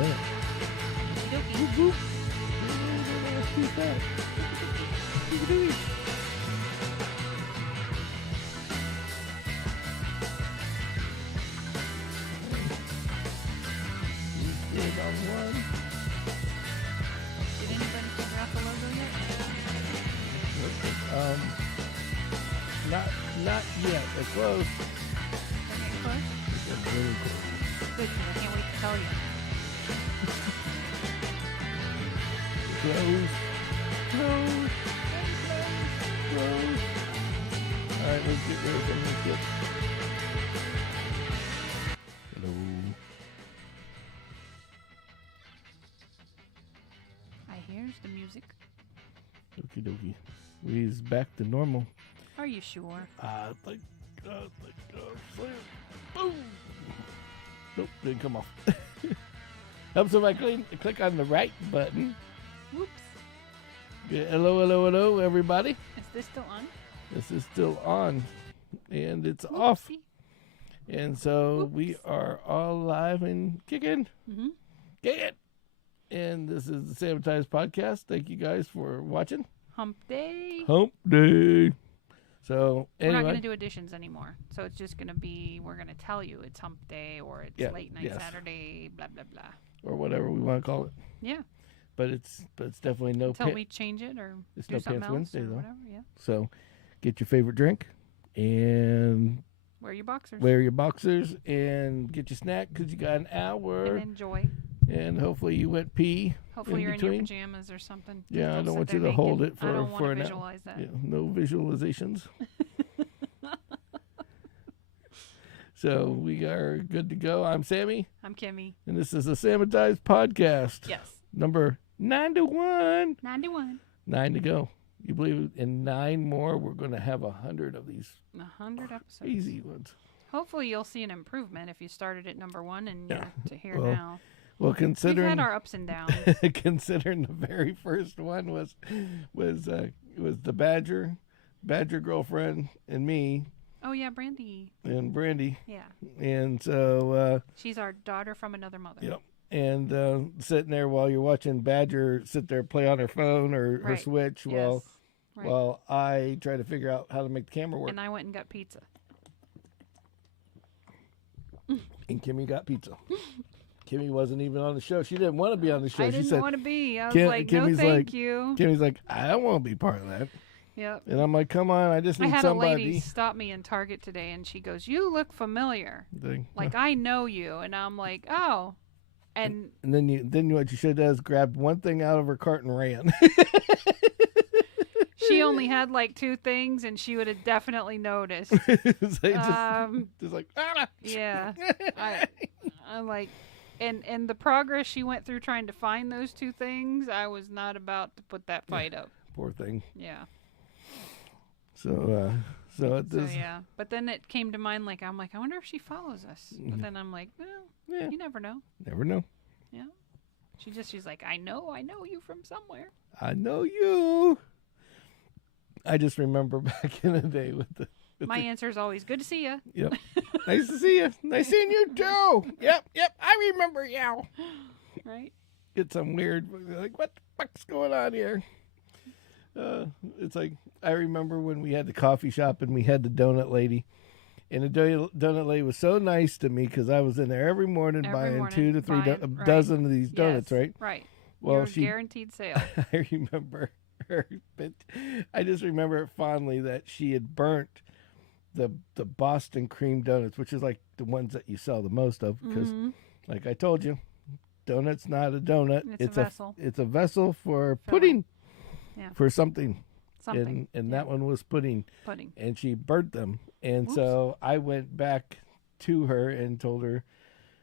minute. Whoop, whoop. That's too fast. He's good on one. Did anybody figure out the logo yet? Not yet. They're close. They're getting close? They're really close. Good, 'cause I can't wait to tell you. Close. Alright, let's get rid of them real quick. Hello. I hears the music. Okie dokie. We's back to normal. Are you sure? Thank God. Boom! Nope, didn't come off. Helps if I click on the right button. Whoops. Yeah, hello, everybody. Is this still on? This is still on, and it's off. Whoopsie. And so Whoops. we are all live and kicking. Mm-hmm. Get it. And this is the Sammitized podcast. Thank you guys for watching. Hump day. Hump day. So We're not anyway, going to do additions anymore. So it's just going to be, we're going to tell you it's hump day or it's late night Saturday, blah, blah, blah. or whatever we want to call it. Yeah. But it's definitely no. Until we change it or It's do no something Pants else Wednesday or though. whatever. Yeah. So get your favorite drink and Wear your boxers. wear your boxers and get your snack because you got an hour. And enjoy. And hopefully you went pee. Hopefully you're between. in your pajamas or something. Just Yeah, I don't sit want you there to hold naked. it for I don't for want an to hour. visualize that. Yeah, no visualizations. So we are good to go. I'm Sammy, I'm Kimmy. and this is the Sammitized podcast. Yes. Number 91. 91. 9 to go. You believe in 9 more, we're going to have 100 of these 100 episodes. easy ones. Hopefully you'll see an improvement if you started at number 1 and Yeah. you're to here Well, now. Well, We've considering had our ups and downs. considering the very first one was the Badger girlfriend, and me Oh yeah, Brandy. and Brandy, Yeah. and so She's our daughter from another mother. yep. And sitting there while you're watching Badger sit there play on her phone or her Right. Switch Yes. while I try to figure out how to make the camera work. And I went and got pizza. And Kimmy got pizza. Kimmy wasn't even on the show. She didn't want to be on the show. I She didn't said, want to be. I was Kim- like, Kimmy's no, thank like- you. Kimmy's like, I don't want to be part of that. Yep. And I'm like, come on, I just I need had somebody. a lady stop me in Target today, and she goes, "You look familiar. Thing. Like I know you." And I'm like, "Oh." And And then what you should have is grabbed one thing out of her cart and ran. she only had like 2 things, and she would have definitely noticed. It's like just like Yeah. I'm like, and the progress she went through trying to find those 2 things, I was not about to put that fight up. poor thing. Yeah. So So yeah. But then it came to mind, like, I'm like, I wonder if she follows us. But then I'm like, well, yeah, you never know. never know. Yeah. She's like, I know you from somewhere. I know you. I just remember back in the day with the. My answer is always good to see you. Yep. Nice to see you. Nice seeing you too. Yep. I remember you. Right? Get some weird, like, what the fuck's going on here? It's like, I remember when we had the coffee shop and we had the donut lady. And the donut lady was so nice to me because I was in there every morning buying 2 to 3 right. dozen of these donuts, Yes, right? Right. Well, You're guaranteed sale. I remember her, but I just remember it fondly that she had burnt the Boston cream donuts, which is like the ones that you sell the most of, because, like I told you, donut's not a donut. It's a vessel. It's a vessel for pudding, for something. Something. And that one was pudding. Pudding. And she burnt them. And so I went back to her and told her,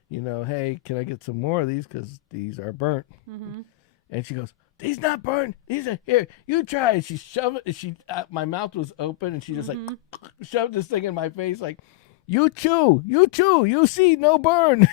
hey, can I get some more of these? Because these are burnt. Mm-hmm. And she goes, these not burnt. These are here. You try. And she shoved it. My mouth was open, and she just like shoved this thing in my face, like, you chew. You see, no burn.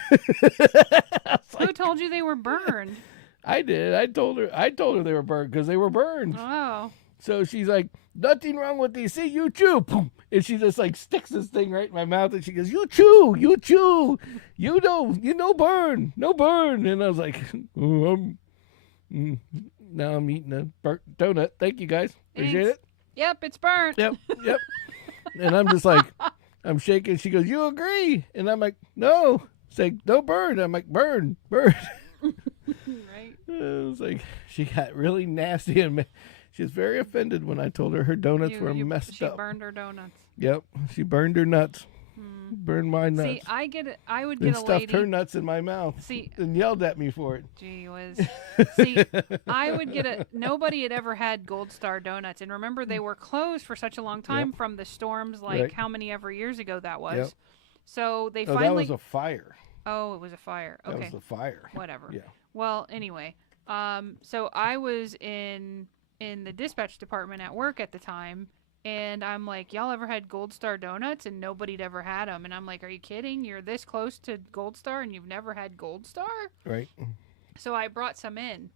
Who told you they were burned? I did. I told her they were burned because they were burned. Oh. So she's like, nothing wrong with these. See, you chew. Boom. And she just like sticks this thing right in my mouth, and she goes, you chew. you know, burn, no burn. And I was like, oh, now I'm eating a burnt donut. Thank you guys. Appreciate Thanks. it. Yep, it's burnt. Yep. And I'm just like, I'm shaking. She goes, you agree? And I'm like, no. It's like, no burn. I'm like, burn. Right. It was like, she got really nasty and she was very offended when I told her donuts were messed up. She burned her donuts. Yep. She burned her nuts. Burned my nuts. See, I would and get a stuffed lady. her nuts in my mouth. See, and yelled at me for it. Gee whiz. See, I would get nobody had ever had Gold Star donuts. And remember, they were closed for such a long time from the storms, like how many ever years ago that was. Yep. So they that finally. was a fire. Oh, it was a fire. Okay. That was the fire. Whatever. Yeah. Well, anyway, so I was in the dispatch department at work at the time, and I'm like, y'all ever had Gold Star donuts? And nobody'd ever had them. And I'm like, are you kidding? You're this close to Gold Star and you've never had Gold Star? Right. So I brought some in,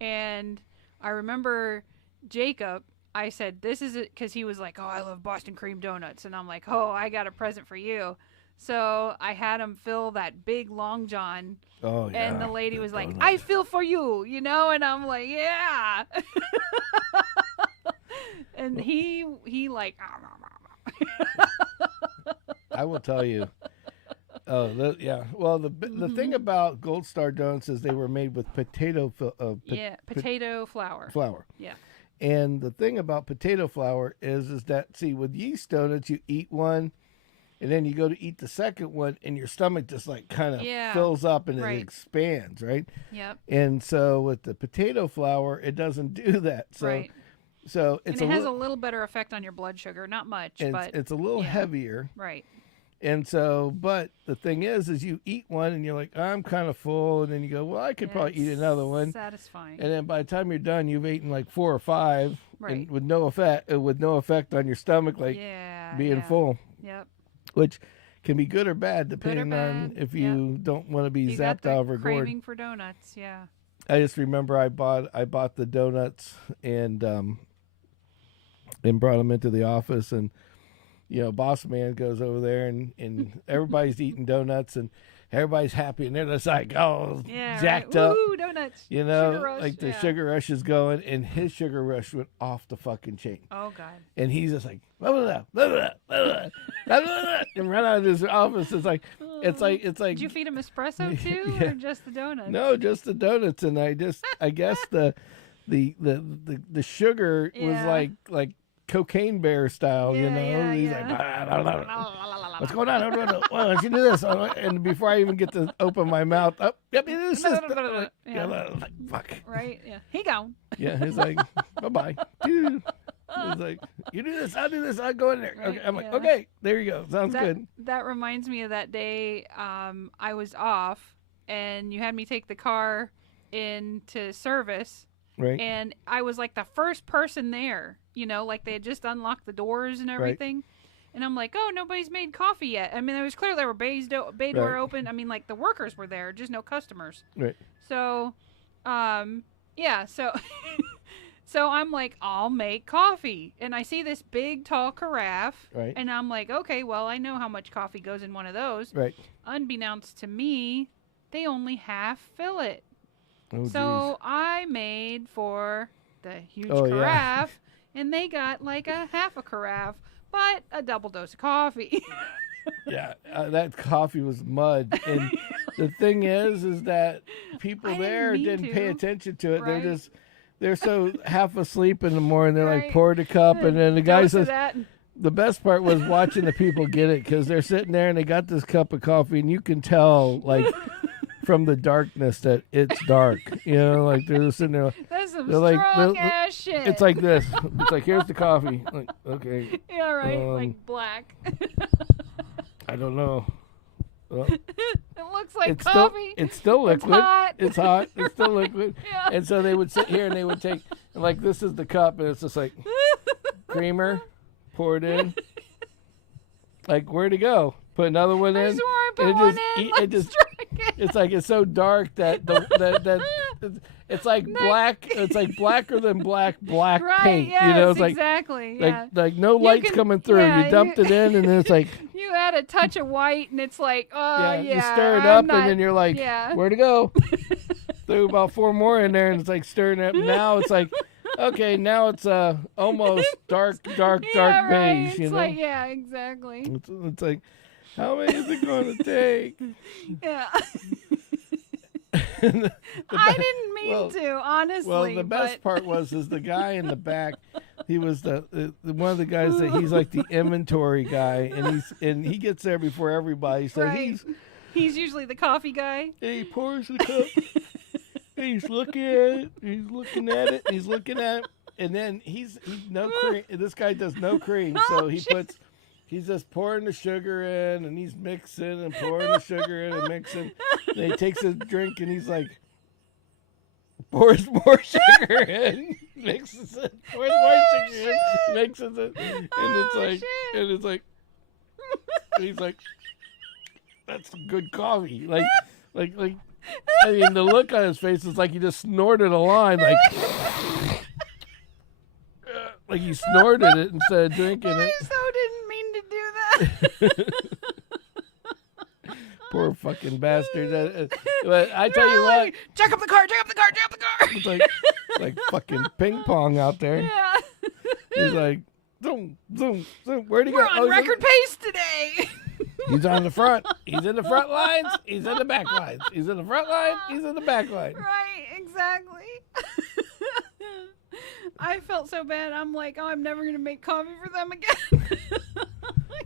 and I remember Jacob, I said, this is it, because he was like, oh, I love Boston cream donuts. And I'm like, oh, I got a present for you. So I had him fill that big Long John. Oh, yeah. And the lady was like, I feel for you, you know? And I'm like, yeah. And he like, I will tell you. Oh, yeah. Well, the thing about Gold Star donuts is they were made with potato flour. Flour. Yeah. And the thing about potato flour is that, see, with yeast donuts, you eat one, and then you go to eat the second one, and your stomach just like kind of fills up and it expands, right? Yep. And so with the potato flour, it doesn't do that. So, so it has a little better effect on your blood sugar, not much, but it's a little heavier, right? And so, but the thing is you eat one and you're like, I'm kind of full, and then you go, well, I could probably eat another one. Satisfying. And then by the time you're done, you've eaten like 4 or 5, and with no effect on your stomach, like being full. Yep. Which can be good or bad depending on if you don't want to be zapped out or gored. Craving for donuts, yeah. I just remember I bought the donuts and brought them into the office, and boss man goes over there and everybody's eating donuts and everybody's happy and they're just like, jacked up. Woo, donuts. Sugar rush, like the sugar rush is going, and his sugar rush went off the fucking chain. Oh God. And he's just like, blah, blah, blah, blah, blah, blah, blah, and run out of his office. It's like Did you feed him espresso too, or just the donuts? No, just the donuts. And I guess the sugar was like Cocaine Bear style, He's like, blah, blah, blah. What's going on? Why don't you do this? And before I even get to open my mouth, yep, it is this. Like, fuck. Right? Yeah. He gone. Yeah, he's like, bye-bye. He's like, you do this, I'll do this, I'll go in there. Right, okay. I'm like, okay, there you go. Sounds good. That reminds me of that day I was off, and you had me take the car into service. Right. And I was like the first person there, like they had just unlocked the doors and everything. Right. And I'm like, oh, nobody's made coffee yet. I mean, it was clear there were bay door open. I mean, like the workers were there, just no customers. Right. So, so so I'm like, I'll make coffee. And I see this big, tall carafe. Right. And I'm like, okay, well, I know how much coffee goes in one of those. Right. Unbeknownst to me, they only half fill it. Oh, so geez. I made for the huge carafe, and they got like a half a carafe, but a double dose of coffee. Yeah, that coffee was mud. And the thing is that people there didn't pay attention to it. Right. They're so half asleep in the morning. They're like, poured a cup, and then the guy says, the best part was watching the people get it, because they're sitting there and they got this cup of coffee, and you can tell, like, from the darkness that it's dark. Like they're just sitting there. That's some strong ass shit. It's like this. It's like, here's the coffee. Like, okay. Yeah, right. Like black. I don't know. Well, it looks like coffee. It's still liquid. It's hot. It's still liquid. Yeah. And so they would sit here and they would take, and like, this is the cup, and it's just like creamer, pour it in. Like, where'd it go? Put another one in. I swore I put one in. It's like, it's so dark that it's like black. It's like blacker than black Right, paint. yes, You know, it's like exactly. Yeah. like no lights can- coming through. yeah, you dumped it in, and then it's like You add a touch of white, and it's like, oh, you stir it up, and then you're like, yeah. where to go? Threw about 4 more in there, and it's like stirring it up. Now it's like, okay, now it's almost dark right. beige. It's You know, like, yeah, exactly. it's like, how many is it going to take? Yeah. The I didn't mean to, honestly. Well, the best part is the guy in the back. He was the one of the guys that he's like the inventory guy, and he gets there before everybody. So Right. He's usually the coffee guy. he pours the cup. He's looking at it. He's looking at it. He's looking at it, and then he's no cream. This guy does no cream, so he's just pouring the sugar in, and he's mixing and pouring the sugar in and mixing. And he takes a drink, and he's like, pours more sugar in, mixes it, pours more sugar in, mixes it, and it's like, he's like, that's good coffee. Like, I mean, the look on his face is like he just snorted a line, like he snorted it instead of drinking it. I so didn't mean to do that. Poor fucking bastard. But I tell you what, jack up the car. it's like fucking ping pong out there. Yeah. He's like, zoom, zoom, zoom. Where'd he We're go? on record pace today. He's on the front. He's in the front lines. He's in the back lines. He's in the front line. He's in the back line. Right, exactly. I felt so bad. I'm like, oh, I'm never going to make coffee for them again.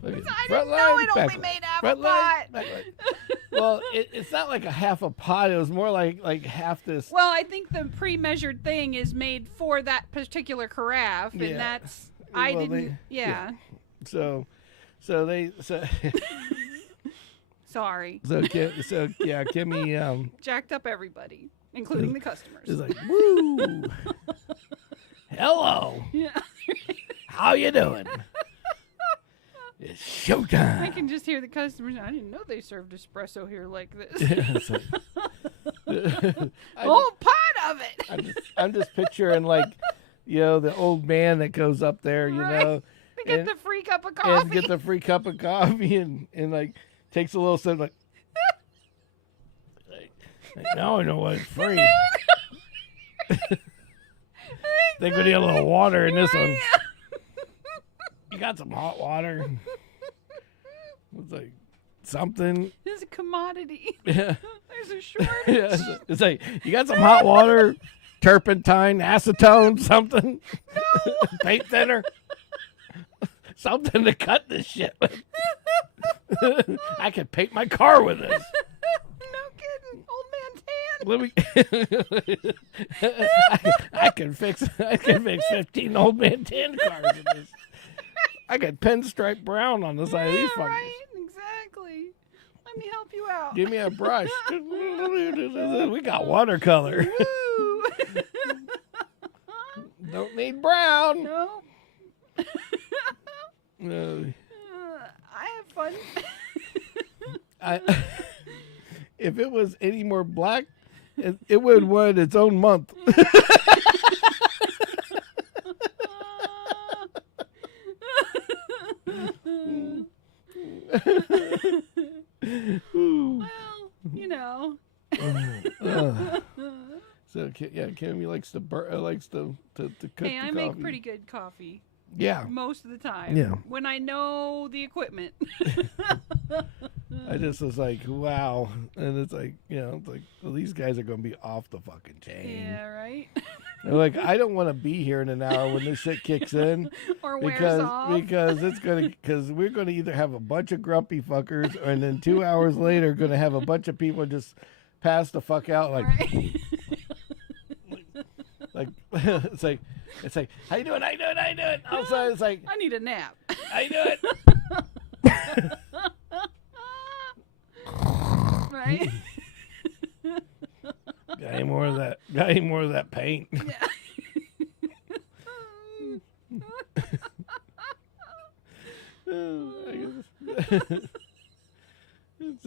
I didn't know it only made half a pot. Well, it's not like a half a pot. It was more like half this. Well, I think the pre-measured thing is made for that particular carafe, and that's So sorry. Kimmy Jacked up everybody, including the customers. is like, woo, hello, Yeah. how you doing? It's showtime. I can just hear the customers. I didn't know they served espresso here like this. It's like, Whole pot of it. I'm just picturing like, the old man that goes up there, To get the free cup of coffee. and get the free cup of coffee and like takes a little sip like now I know why it's free. Think we need a little water in this one. You got some hot water? It's like something. This is a commodity. Yeah. There's a shortage. Yeah. It's like, you got some hot water, turpentine, acetone, something? No. Paint thinner? Something to cut this shit with. I could paint my car with this. No kidding. Old man tan. Let me. I can fix 15 old man tan cars with this. I got pinstripe brown on the side of these fuckers. Right, exactly. Let me help you out. Give me a brush. We got watercolor. Woo. Don't need brown. No. No. I have fun. If it was any more black, it would have won its own month. Well, So Kimmy likes to cook. Hey, I the make coffee. pretty good coffee. Yeah. Most of the time. Yeah. When I know the equipment. I just was like, wow, and it's like, it's like, well, these guys are gonna be off the fucking chain. Yeah, right. They're like, I don't want to be here in an hour when this shit kicks in, Or wears off. because we're gonna either have a bunch of grumpy fuckers, and then 2 hours later, gonna have a bunch of people just pass the fuck out like. Right. Like it's like how you doing? Also, it's like I need a nap. how you doing? Right. Got any more of that? Got any more of that paint? Yeah.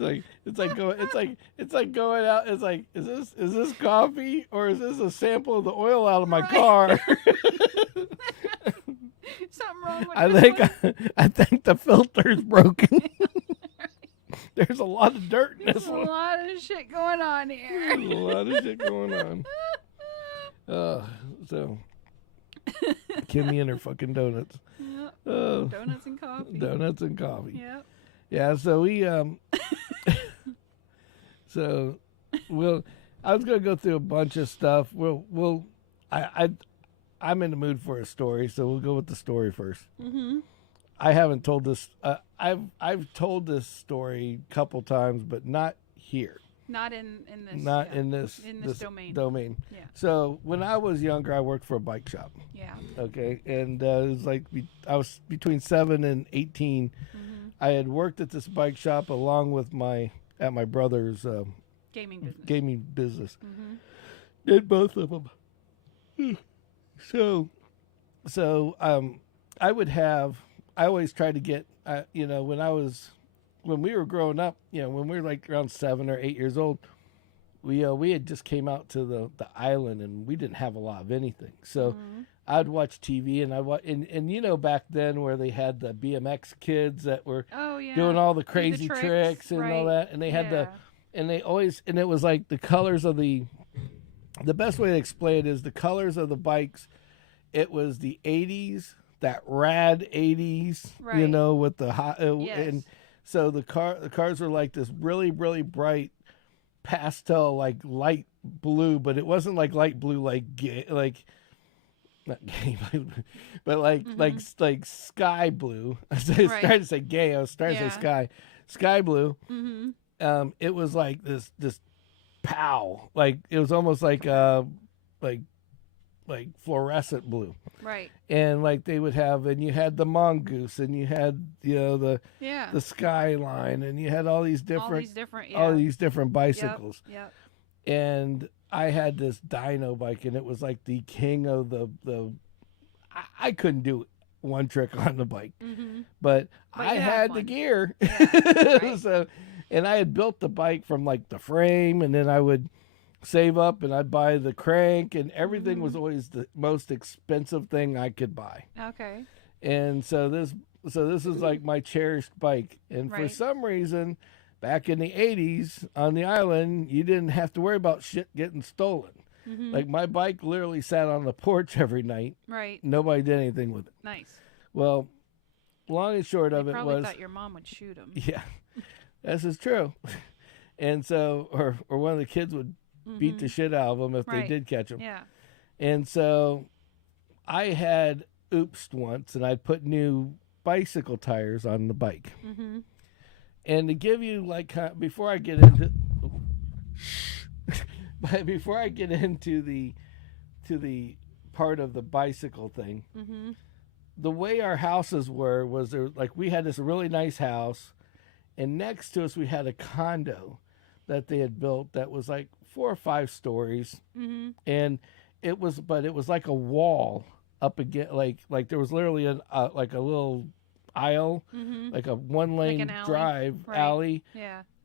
it's like going out. It's like, is this coffee or is this a sample of the oil out of my car? Something wrong with I this think one. I think the filter's broken. There's a lot of dirt in There's this a one. lot of shit going on here. There's a lot of shit going on. So Kimmy and her fucking donuts. Yep. Uh, Donuts and coffee. Donuts and coffee. Yep. Yeah, so we so I was gonna go through a bunch of stuff. I'm in the mood for a story, so we'll go with the story first. Mm-hmm. I haven't told this. I've told this story a couple times, but not here. Not in this. Not yeah. in this domain. Yeah. So when I was younger, I worked for a bike shop. Yeah. Okay, and it was like I was between 7 and 18. Mm-hmm. I had worked at this bike shop along with my brother's Gaming business. Mm-hmm. Mm-hmm. Did both of them. So I always tried to get when we were growing up, when we were like around 7 or 8 years old, we had just came out to the island and we didn't have a lot of anything. So Mm-hmm. I'd watch TV and back then where they had the BMX kids that were doing all the crazy tricks and all that, and they had and it was like the colors of the best way to explain it is the colors of the bikes. It was the 80s, that rad 80s, with the hot and so the cars were like this really, really bright pastel, like light blue, but it wasn't like light blue, like gay, like not gay, but like like sky blue. I was trying to say gay. I was trying to say sky blue. Mm-hmm. It was like this pow, like it was almost like fluorescent blue. Right. And like they would have, and you had the mongoose, and you had the skyline, and you had all these different bicycles. Yep. And I had this dyno bike, and it was like the king of the. I couldn't do one trick on the bike, but I had the gear. Yeah, right. So, and I had built the bike from like the frame, and then I would save up and I'd buy the crank, and everything was always the most expensive thing I could buy. Okay. And so this is like my cherished bike. And for some reason, back in the 80s on the island, you didn't have to worry about shit getting stolen. Mm-hmm. Like my bike literally sat on the porch every night. Right. Nobody did anything with it. Nice. Well, long and short of it was, probably thought your mom would shoot him. Yeah, this is true. And so, or one of the kids would beat the shit out of them if they did catch them. Yeah. And so I had oopsed once, and I'd put new bicycle tires on the bike. Mm-hmm. And to give you before I get into the part of the bicycle thing, the way our houses was there, like we had this really nice house, and next to us we had a condo that they had built that was like 4 or 5 stories, and it was like a wall up again, like there was literally like a little aisle, like a 1-lane drive alley,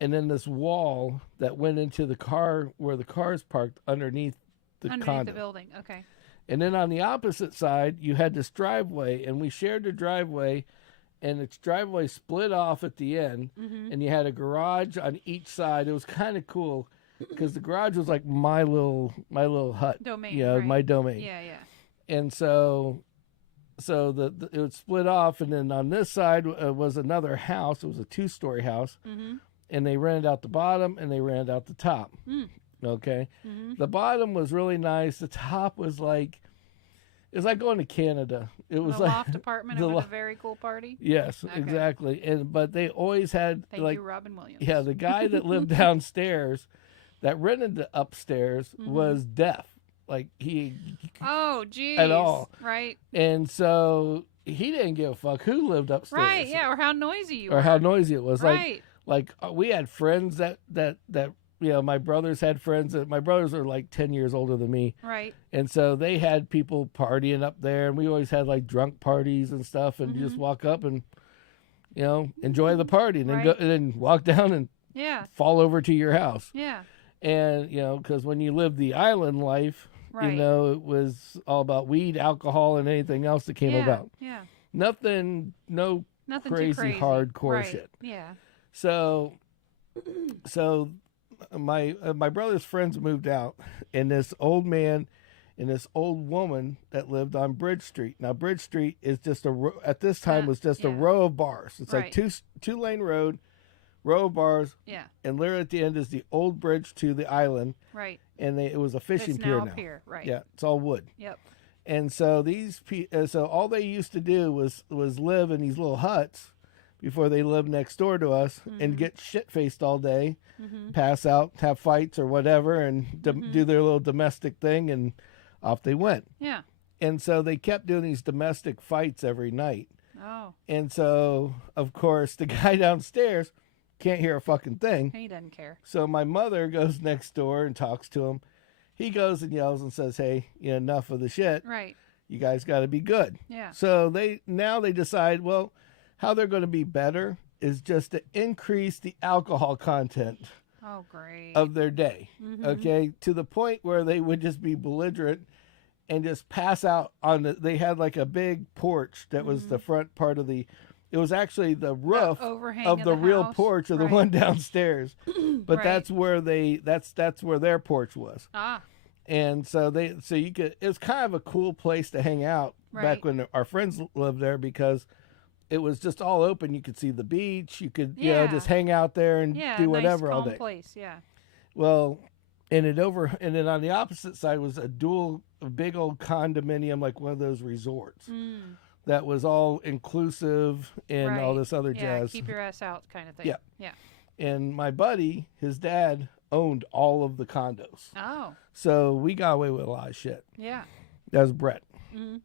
and then this wall that went into the car where the cars parked underneath the condo. The building. Okay. And then on the opposite side, you had this driveway, and we shared the driveway, and its driveway split off at the end, and you had a garage on each side. It was kind of cool because the garage was like my little hut, domain, my domain. Yeah. And so it would split off, and then on this side was another house. It was a 2-story house, and they rented out the bottom and they rented out the top. Okay, the bottom was really nice. The top was like, it was like going to Canada. It was like loft apartment with a very cool party. Yes, exactly. But they always had Thank you, Robin Williams. Yeah, the guy that lived downstairs that rented the upstairs was deaf. Like at all. Right. And so he didn't give a fuck who lived upstairs. Right, yeah, or how noisy you were. Or how noisy it was. Right. Like we had friends that my brothers had friends my brothers are like 10 years older than me. Right. And so they had people partying up there, and we always had like drunk parties and stuff, and you just walk up and enjoy the party, and then go and then walk down and fall over to your house. Yeah. And, because when you live the island life, Right. it was all about weed, alcohol, and anything else that came about. Yeah. Nothing Nothing crazy, too crazy. hardcore Right. shit. Yeah. So my brother's friends moved out, and this old man and this old woman that lived on Bridge Street. Now, Bridge Street is just at this time was just a row of bars. It's like two-lane road, row of bars. Yeah. And literally at the end is the old bridge to the island. Right. And it was a fishing it's pier now. now. A pier. Right. Yeah, it's all wood. Yep. And so so all they used to do was live in these little huts before they lived next door to us and get shit-faced all day, pass out, have fights or whatever, and do their little domestic thing, and off they went. Yeah. And so they kept doing these domestic fights every night. Oh. And so, of course, the guy downstairs can't hear a fucking thing. He doesn't care. So my mother goes next door and talks to him. He goes and yells and says, hey, enough of the shit. Right. You guys got to be good. Yeah. So they decide, well, how they're going to be better is just to increase the alcohol content Oh, great. of their day. Okay. To the point where they would just be belligerent and just pass out they had like a big porch that was the front part of it was actually the roof overhang of the real house. porch of the one downstairs. But Right. that's where that's where their porch was. Ah. And so it was kind of a cool place to hang out back Right. when our friends lived there, because it was just all open. You could see the beach. You could, just hang out there and do whatever nice, all calm day. place. Yeah. Well, and then on the opposite side was a big old condominium, like one of those resorts that was all inclusive and all Right. this other Yeah. jazz. Keep your ass out, kind of thing. Yeah. Yeah. And my buddy, his dad owned all of the condos. Oh. So we got away with a lot of shit. Yeah. That was Brett. Mhm.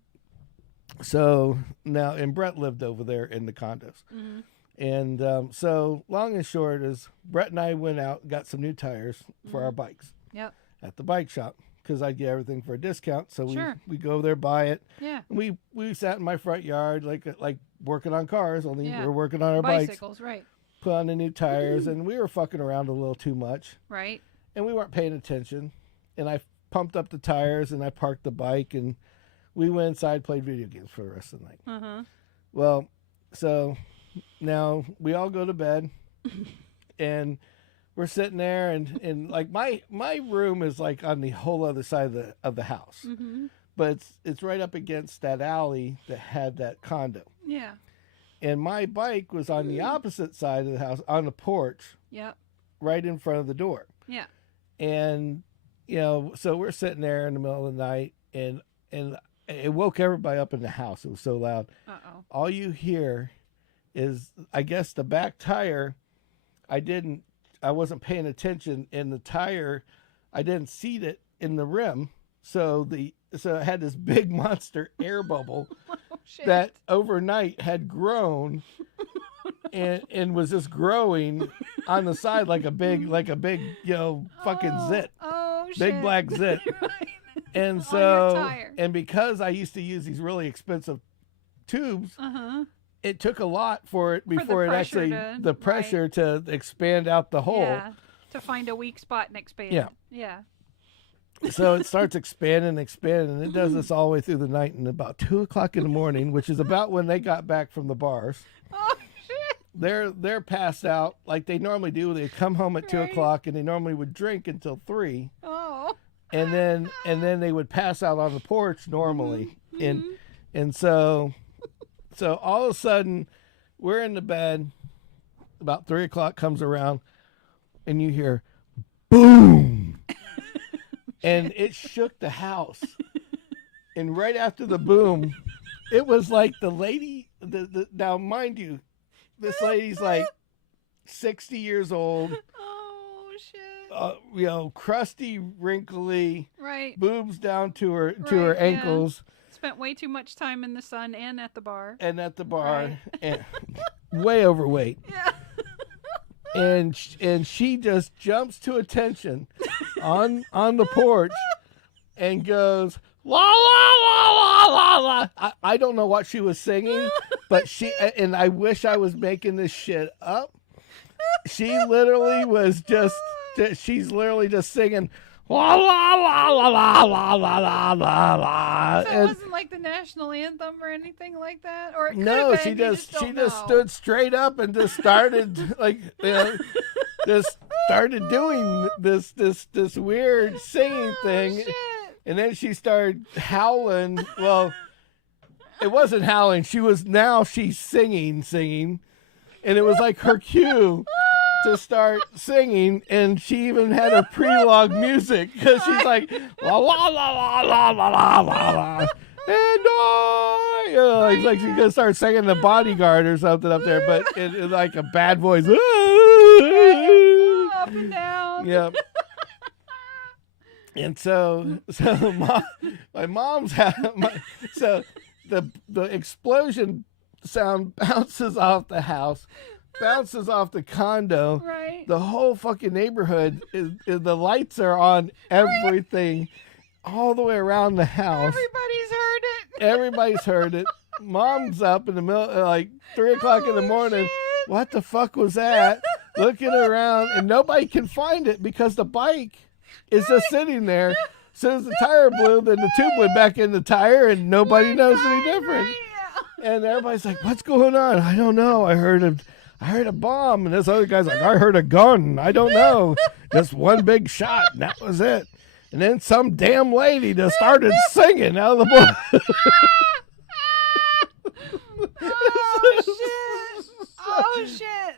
So now, and Brett lived over there in the condos. Mhm. And so long and short is Brett and I went out and got some new tires for our bikes Yep. at the bike shop, because I'd get everything for a discount. So Sure. we go over there, buy it. Yeah. And we sat in my front yard like working on cars, only Yeah. we were working on our bikes. Bicycles. Right. Put on the new tires, and we were fucking around a little too much. Right. And we weren't paying attention. And I pumped up the tires, and I parked the bike, and we went inside, played video games for the rest of the night. Uh-huh. Well, so now we all go to bed, and we're sitting there, and like my room is like on the whole other side of the house, but it's right up against that alley that had that condo, Yeah. and my bike was on the opposite side of the house on the porch, Yep. right in front of the door. Yeah. And so we're sitting there in the middle of the night, and it woke everybody up in the house. It was so loud. Uh-oh. All you hear is, I guess, the back tire. I wasn't paying attention in the tire. I didn't seat it in the rim. So it had this big monster air bubble Oh, shit. that overnight had grown and was just growing on the side like a big, fucking zit. Oh, shit. Big black zit. Right. And On your so, tire. and because I used to use these really expensive tubes, Uh-huh. it took a lot for it the before it pressure actually, to- pressure to expand out the hole. Yeah. To find a weak spot and expand. Yeah. Yeah. So it starts expanding, and it does this all the way through the night. And about 2:00 in the morning, which is about when they got back from the bars, Oh, shit. they're passed out like they normally do. They come home at 2:00, and they normally would drink until 3. Oh. And then they would pass out on the porch normally. And so all of a sudden we're in the bed, about 3:00 comes around, and you hear boom, and it shook the house. And right after the boom, it was like the lady, now mind you, this lady's like 60 years old, Oh, shit. crusty, wrinkly, Right. boobs down to her Right, yeah. ankles, Spent way too much time in the sun and at the bar. and at the bar, Right. and way overweight. Yeah. And she just jumps to attention on the porch and goes la la la la la la. I don't know what she was singing, but and I wish I was making this shit up. she literally was just, she's literally just singing, la la la la la la la la la la. So it wasn't like the national anthem or anything like that, or it could No, have she been, you just don't just know. stood straight up and just started like, you know, just started doing this weird singing thing, Shit. and then she started howling. Well, it wasn't howling. She's singing, and it was like her cue to start singing, and she even had her pre-log music because she's like la la la la la la la la la, and I, you know, like she's gonna start singing The Bodyguard or something up there, but it like a bad voice. Up and down. Yep. And so my mom's so the explosion sound bounces off the house, bounces off the condo. Right. The whole fucking neighborhood is the lights are on everything, all the way around the house. Everybody's heard it. Everybody's heard it. Mom's up in the middle, like 3 o'clock in the morning. Shit. What the fuck was that? Looking around, and nobody can find it because the bike is just sitting there. As soon as the tire blew, then the tube went back in the tire, and nobody knows any different. Right, And everybody's like, "What's going on?" I don't know. I heard a bomb, and this other guy's like, "I heard a gun. I don't know. Just one big shot, and that was it." And then some damn lady just started singing out of the blue. Oh shit! Oh shit!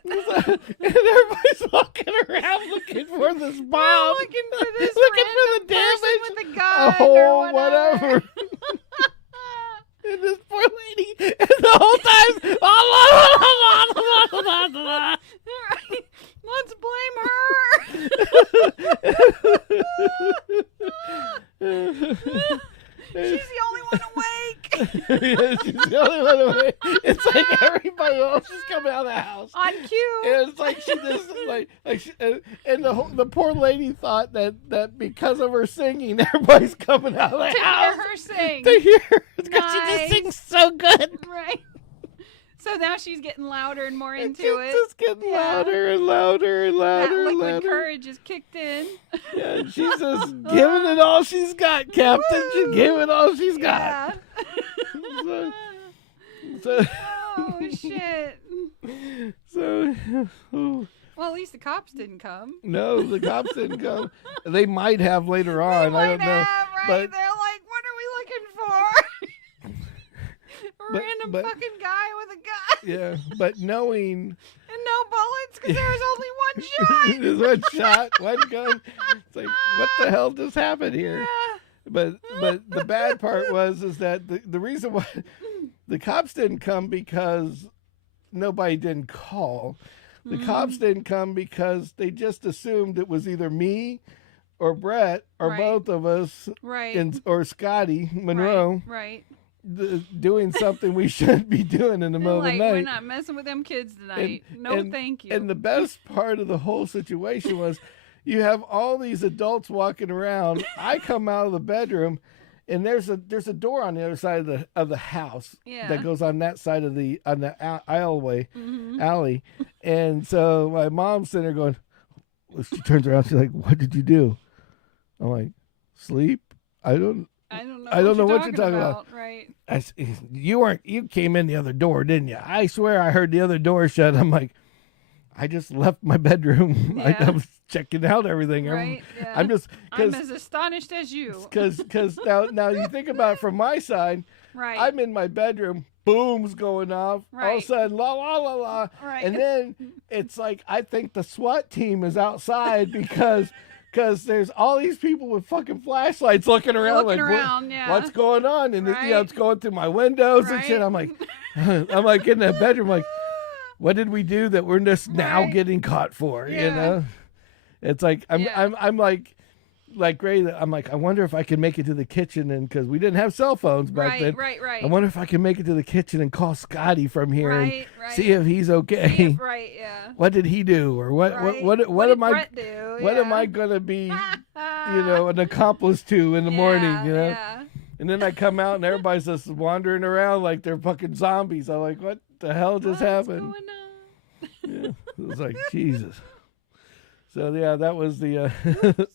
And everybody's walking around looking for this bomb, Looking for this looking for random the damage, person with a gun oh, or whatever. And this poor lady, and the whole time, Right. Let's blame her. She's the only one awake. Yeah, she's the only one awake. It's like everybody else is coming out of the house. On cue. And it's like she just and the poor lady thought that because of her singing, everybody's coming out of the To house hear her sing. to hear her, because she Nice. just sings so good. Right. So now she's getting louder and more into It's it. just getting Yeah. louder and louder and That louder and liquid louder. courage is kicked in. Yeah, and she's just giving it all she's got, Captain. She's giving it all she's got. Yeah. So, Oh shit. so oh, Well, at least the cops didn't come. no, the cops didn't come. They might have later on. They I don't might know. have, right? But They're like, what are we looking for? A random but- fucking guy with a gun yeah, but knowing and no bullets because there was only one shot. there's one shot, one gun. It's like, what the hell just happened here? Yeah. But the bad part is that the reason why the cops didn't come because nobody didn't call. The cops didn't come because they just assumed it was either me or Brett or Right. both of us Right. or Scotty Monroe Right. doing something we shouldn't be doing in the They're middle like, of the we're night. not messing with them kids tonight. No, and- thank you. And the best part of the whole situation was you have all these adults walking around. I come out of the bedroom, and there's a door on the other side of the house Yeah. that goes on that side of the alley, Mhm. alley. And so my mom's sitting there going, she turns around, she's like, "What did you do?" I'm like, "Sleep? I don't know what you're talking about." Right. You came in the other door, didn't you? I swear I heard the other door shut. I'm like, I just left my bedroom. I Yeah. was checking out everything. Right. Yeah. I'm just I'm because as astonished as you. now you think about it from my side. Right. I'm in my bedroom. Boom's going off. All of Right. a sudden, la la la la. Right. And then it's like I think the SWAT team is outside because there's all these people with fucking flashlights looking around. Looking like, around, yeah. What's going on? And Right. it's going through my windows and shit. Right. I'm like, in that bedroom, like, what did we do that we're just now Right. getting caught for? You Yeah. know, it's like I'm Yeah. like Ray. I'm like, I wonder if I can make it to the kitchen, and because we didn't have cell phones back then. Right. I wonder if I can make it to the kitchen and call Scotty from here Right. and see if he's okay. See if- right. Yeah. What did he do, or what Right. what did am I Brett do? what am Yeah. I gonna be, an accomplice to in the morning? Yeah, You know. Yeah. And then I come out and everybody's just wandering around like they're fucking zombies. I'm like, what the hell just happened? What's going on? Yeah. It was like Jesus. So yeah, that was the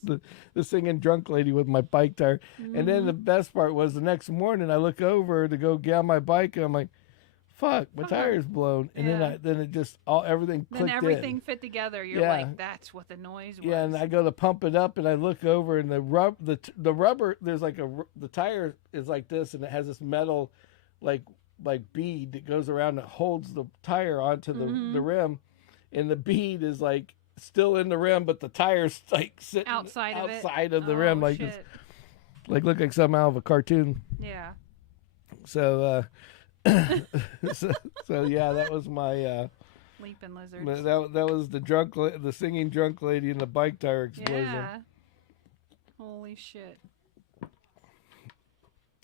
the singing drunk lady with my bike tire. And then the best part was the next morning I look over to go get on my bike and I'm like, "Fuck, my tire's blown." And then it just everything clicked Then everything in. fit together. You're like, that's what the noise was. Yeah, and I go to pump it up and I look over and the rubber there's like the tire is like this and it has this metal like bead that goes around that holds the tire onto the rim, and the bead is like still in the rim, but the tire's like sitting outside of the rim, like it's, like look like something out of a cartoon. Yeah. So, so yeah, that was my leaping lizards. That was the singing drunk lady and the bike tire explosion. Yeah. Holy shit.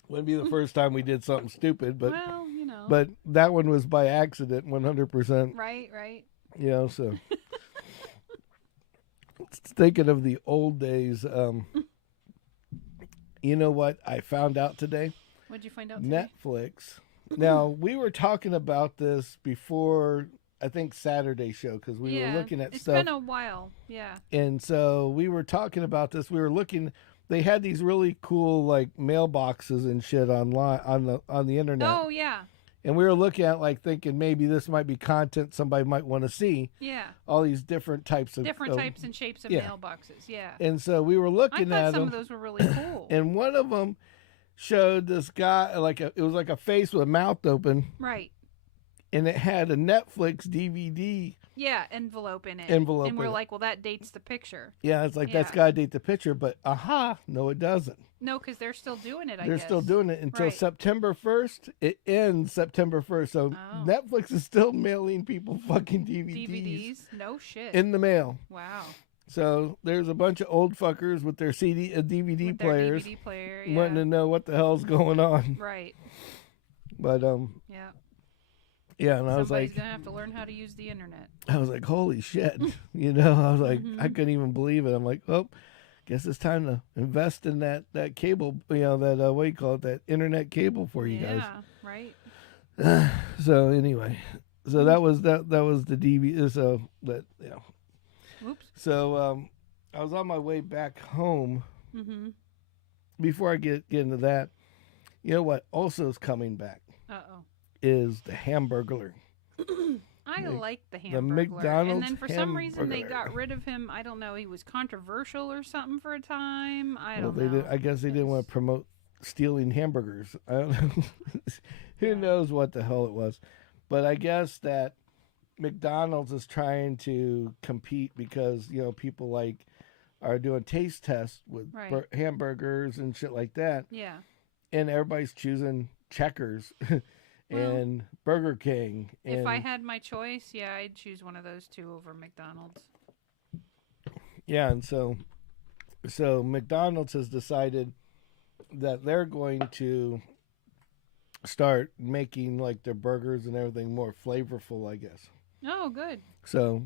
Wouldn't be the first time we did something stupid, but well, you know. But that one was by accident, 100%. Right. You know, so thinking of the old days, you know what I found out today? What'd you find out today? Netflix. Now, we were talking about this before, I think, Saturday show, because we were looking at stuff. It's been a while, yeah. And so we were talking about this. We were looking. They had these really cool, like, mailboxes and shit online on the internet. Oh, yeah. And we were looking at, like, thinking maybe this might be content somebody might want to see. Yeah. All these different types types and shapes of mailboxes. Yeah. And so we were looking at them. I thought some of those were really cool. And one of them showed this guy it was like a face with a mouth open. Right. And it had a Netflix DVD. Yeah, envelope in it. And we're like, well, that dates the picture. Yeah, it's like that's got to date the picture, but no, it doesn't. No, because they're still doing it, I guess. They're still doing it until September 1st. It ends September 1st. So Netflix is still mailing people fucking DVDs. No shit. In the mail. Wow. So there's a bunch of old fuckers with their DVD players. DVD player, wanting to know what the hell's going on. Right. But, yeah. Yeah, and I was like, somebody's gonna have to learn how to use the internet. I was like, holy shit. You know, I was like, I couldn't even believe it. I'm like, oh, guess it's time to invest in that cable, you know, that, what do you call it, that internet cable for you guys. Yeah, right. So anyway, so that was the DVD. So that, you know. Oops. So I was on my way back home. Mm-hmm. Before I get into that, you know what also is coming back? Uh-oh. Is the Hamburglar. I like the Hamburglar. The McDonald's and then for some reason they Hamburglar. got rid of him. I don't know. He was controversial or something for a time. I don't know. I guess they didn't want to promote stealing hamburgers. I don't know. Who knows what the hell it was. But I guess that McDonald's is trying to compete because, you know, people like are doing taste tests with hamburgers and shit like that. Yeah. And everybody's choosing Checkers. And Burger King. And if I had my choice, I'd choose one of those two over McDonald's. Yeah, and so McDonald's has decided that they're going to start making like their burgers and everything more flavorful, I guess. Oh, good. So,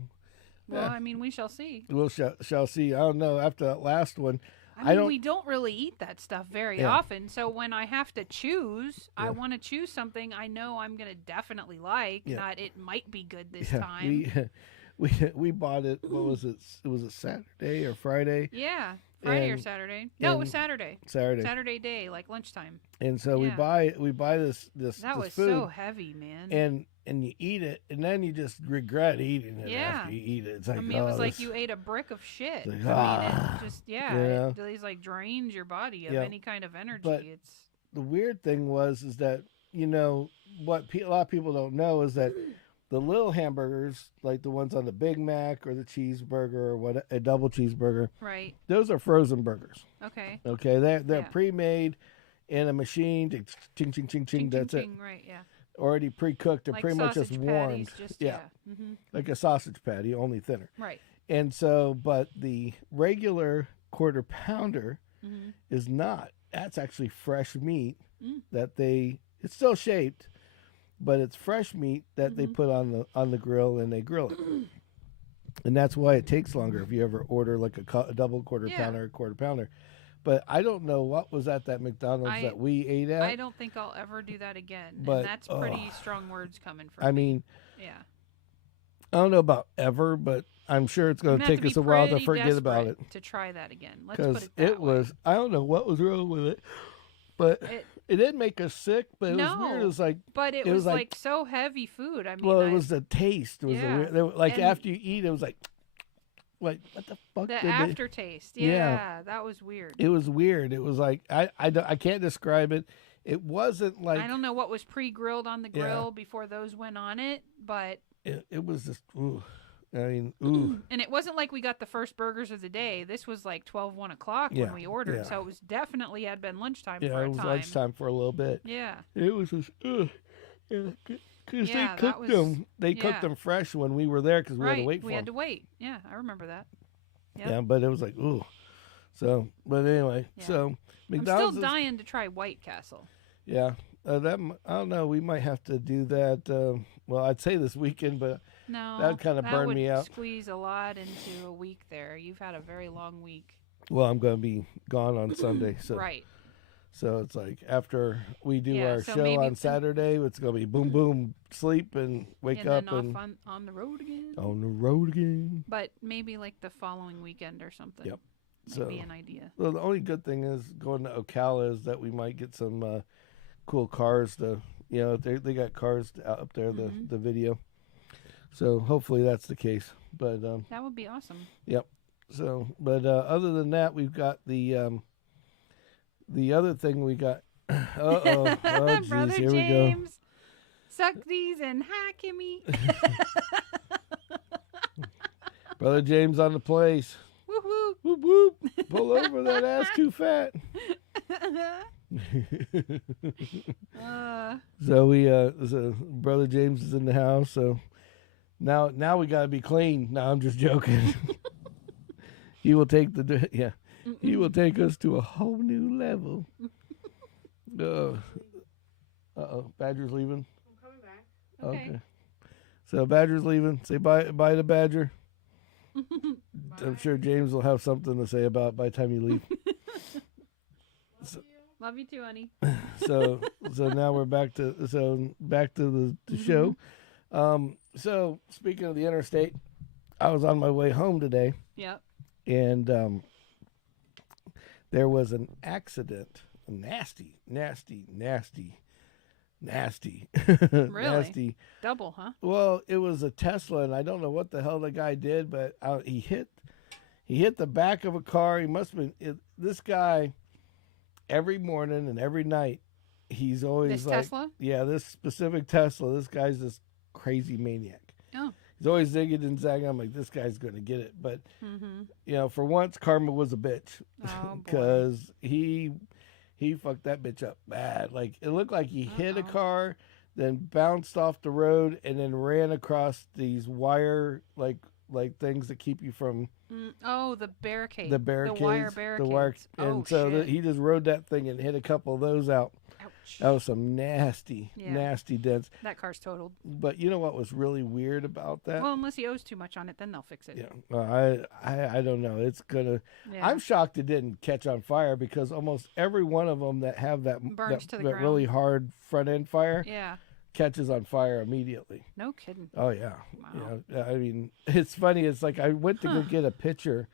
I mean, we shall see. We'll shall see. I don't know. After that last one, we don't really eat that stuff very often. So when I have to choose, I want to choose something I know I'm going to definitely like. Not it might be good this time. We bought it. What was it? Was it Saturday or Friday? Yeah, Friday or Saturday. No, it was Saturday. Saturday day, like lunchtime. And so we buy this. That was food, so heavy, man. And you eat it, and then you just regret eating it after you eat it. It's like, it was like you ate a brick of shit. Like, it just like drains your body of any kind of energy. But the weird thing is that, you know, what a lot of people don't know is that the little hamburgers, like the ones on the Big Mac or the cheeseburger or a double cheeseburger, right? Those are frozen burgers. Okay. They're pre-made in a machine. Ching, ching, ching, ching. That's it. Right. Yeah. Already pre-cooked. They're like pretty much just warmed. Mm-hmm. Like a sausage patty, only thinner. Right. And so, but the regular quarter pounder is not. That's actually fresh meat that it's still shaped, but it's fresh meat that they put on the grill and they grill it. And that's why it takes longer if you ever order like a double quarter pounder or quarter pounder. But I don't know what was at that McDonald's that we ate at. I don't think I'll ever do that again. But, and that's pretty strong words coming from me. I mean, I don't know about ever, but I'm sure it's I'm going to gonna have take be us a while to pretty forget about it. desperate to try that again. Let's put Because it that it way. was, I don't know what was wrong with it, but it didn't make us sick, but it was weird. It was like, but it was like so heavy food. I mean, well, it was the taste. It was yeah. like And after you eat, it was like what the fuck? the did aftertaste. Yeah, that was weird. It was weird. It was like I can't describe it. It wasn't like I don't know what was pre-grilled on the grill before those went on it, but it was just ooh. I mean, ooh. And it wasn't like we got the first burgers of the day. This was like 1 o'clock when we ordered, so it was definitely had been lunchtime for a time. Yeah, it was lunchtime for a little bit. Yeah. It was just yeah. Because Yeah, they cooked them. They cooked them fresh when we were there because we had to wait for them. We had to wait. Yeah, I remember that. Yep. Yeah, but it was like, ooh. So, but anyway, so McDonald's. I'm still dying to try White Castle. Yeah, that I don't know. We might have to do that. Well, I'd say this weekend, but no, that kind of burned me out. Squeeze a lot into a week there. You've had a very long week. Well, I'm going to be gone on Sunday, so right. So it's like after we do our so show on Saturday, it's going to be boom, boom, sleep and wake up and on the road again. On the road again. But maybe like the following weekend or something. Yep. Might be an idea. Well, the only good thing is going to Ocala is that we might get some cool cars to, they got cars up there, the video. So hopefully that's the case. But that would be awesome. Yep. So, but other than that, we've got the other thing we got. Oh, Brother here James, we go. Suck these and hi, Kimmy. Brother James on the place. Whoop whoop. Whoop whoop. Pull over, that ass too fat. So Brother James is in the house. So now we gotta be clean. No, I'm just joking. He will take He will take us to a whole new level. Badger's leaving. I'm coming back. Okay. So Badger's leaving. Say bye to Badger. I'm sure James will have something to say about it by the time you leave. Love you too, honey. So now we're back to the show. So speaking of the interstate, I was on my way home today. Yep. And there was an accident. Nasty. Really? Nasty. Double, huh? Well, it was a Tesla, and I don't know what the hell the guy did, but he hit the back of a car. He must have been this guy. Every morning and every night, he's always this Tesla? Yeah, this specific Tesla. This guy's this crazy maniac. Oh. He's always zigging and zagging. I'm like, this guy's going to get it. But, for once, karma was a bitch. Oh, because he fucked that bitch up bad. Like, it looked like he hit a car, then bounced off the road, and then ran across these wire, like things that keep you from... the barricade. The barricades. The wire barricades. And so he just rode that thing and hit a couple of those out. Ouch. That was some nasty dents. That car's totaled. But you know what was really weird about that? Well, unless he owes too much on it, then they'll fix it. Yeah. Well, I don't know. It's gonna. Yeah. I'm shocked it didn't catch on fire because almost every one of them that have that really hard front end fire. Yeah. Catches on fire immediately. No kidding. Oh yeah. Wow. Yeah. I mean, it's funny. It's like I went to go get a picture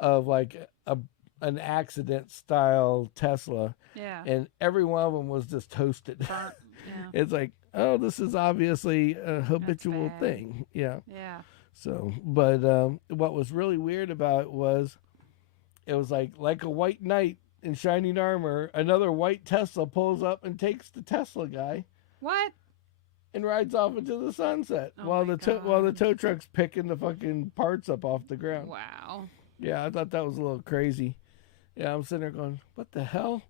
of like an accident style Tesla. Yeah. And every one of them was just toasted. Yeah. It's like, oh, this is obviously a habitual thing. Yeah. Yeah. So, but what was really weird about it was like a white knight in shining armor. Another white Tesla pulls up and takes the Tesla guy. What? And rides off into the sunset while the tow truck's picking the fucking parts up off the ground. Wow. Yeah, I thought that was a little crazy. Yeah, I'm sitting there going, "What the hell?"